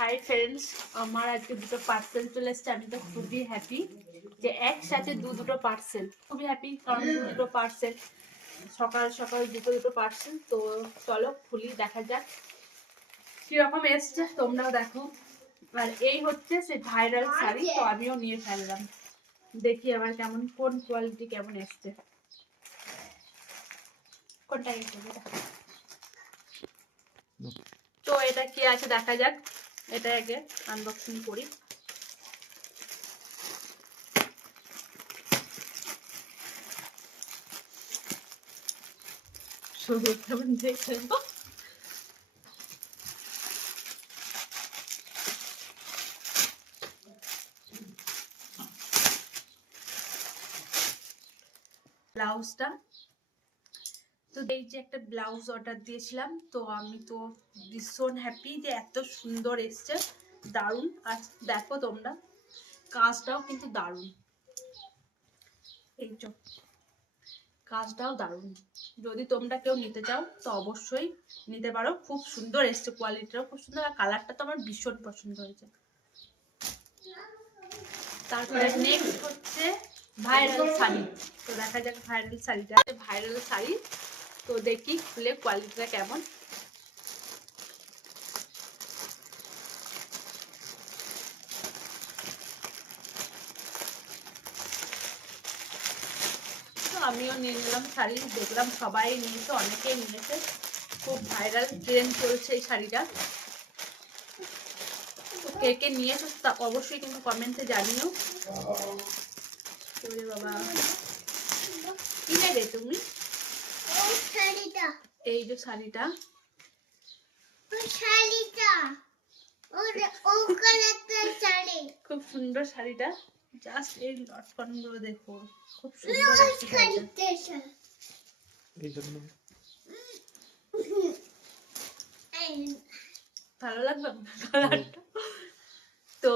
Hi friends, আমার আজকে দুটো পার্সেল চলে এসেছে। আমি তো খুবই হ্যাপি যে একসাথে দুটো পার্সেল, খুবই হ্যাপি কারণ দুটো পার্সেল সকাল সকাল দুটো পার্সেল। তো চলো খুলি, দেখা যাক কিরকম এসছে, তোমরাও দেখো। আর এই হচ্ছে সে ভাইরাল শাড়ি, তো আমিও নিয়ে ফেললাম, দেখি আবার কেমন, কোন কোয়ালিটি কেমন এসছে। কোনটা এসছে? তো এটা কি আছে দেখা যাক, এটা আগে আনবক্সিং করি। কেমন দেখে ব্লাউজটা, তো এই যে একটা ব্লাউজ অর্ডার দিয়েছিলাম, তো আমি তো ভীষণ হ্যাপি যে এত সুন্দর এসছে, দারুণ। আর দেখো তোমরা, কাজটাও কিন্তু দারুণ, এই কাজটাও দারুণ। যদি তোমরা কেউ নিতে চাও তো অবশ্যই নিতে পারো, খুব সুন্দর এসছে, কোয়ালিটিটাও খুব সুন্দর, আর কালারটা তো আমার ভীষণ পছন্দ হয়েছে। তারপরে নেক্সট হচ্ছে ভাইরাল শাড়ি, তো দেখা যাক ভাইরাল শাড়িটা, ভাইরাল শাড়ি তো দেখি খুলে কোয়ালিটিটা কেমন। আমিও নিয়ে নিলাম শাড়ি, দেখলাম সবাই নিয়েছে, অনেকেই নিয়েছে, খুব ভাইরাল ট্রেন্ড চলছে এই শাড়িটা। কে কে নিয়েছো তা অবশ্যই কিন্তু কমেন্টে জানিও। বাবা কি নেবে তুমি? এই যে শাড়িটা, খুব সুন্দর শাড়িটা, জাস্ট এই লটকন গুলো দেখো, খুব সুন্দর ভালো লাগবে কালারটা। তো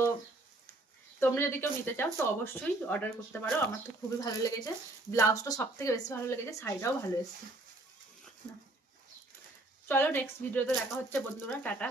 তোমরা যদি কেউ নিতে চাও তো অবশ্যই অর্ডার করতে পারো, আমার তো খুবই ভালো লেগেছে, ব্লাউজটা সব থেকে বেশি ভালো লেগেছে, শাড়িটাও ভালো এসেছে। চলো নেক্সট ভিডিওতে দেখা হচ্ছে বন্ধুরা, টাটা।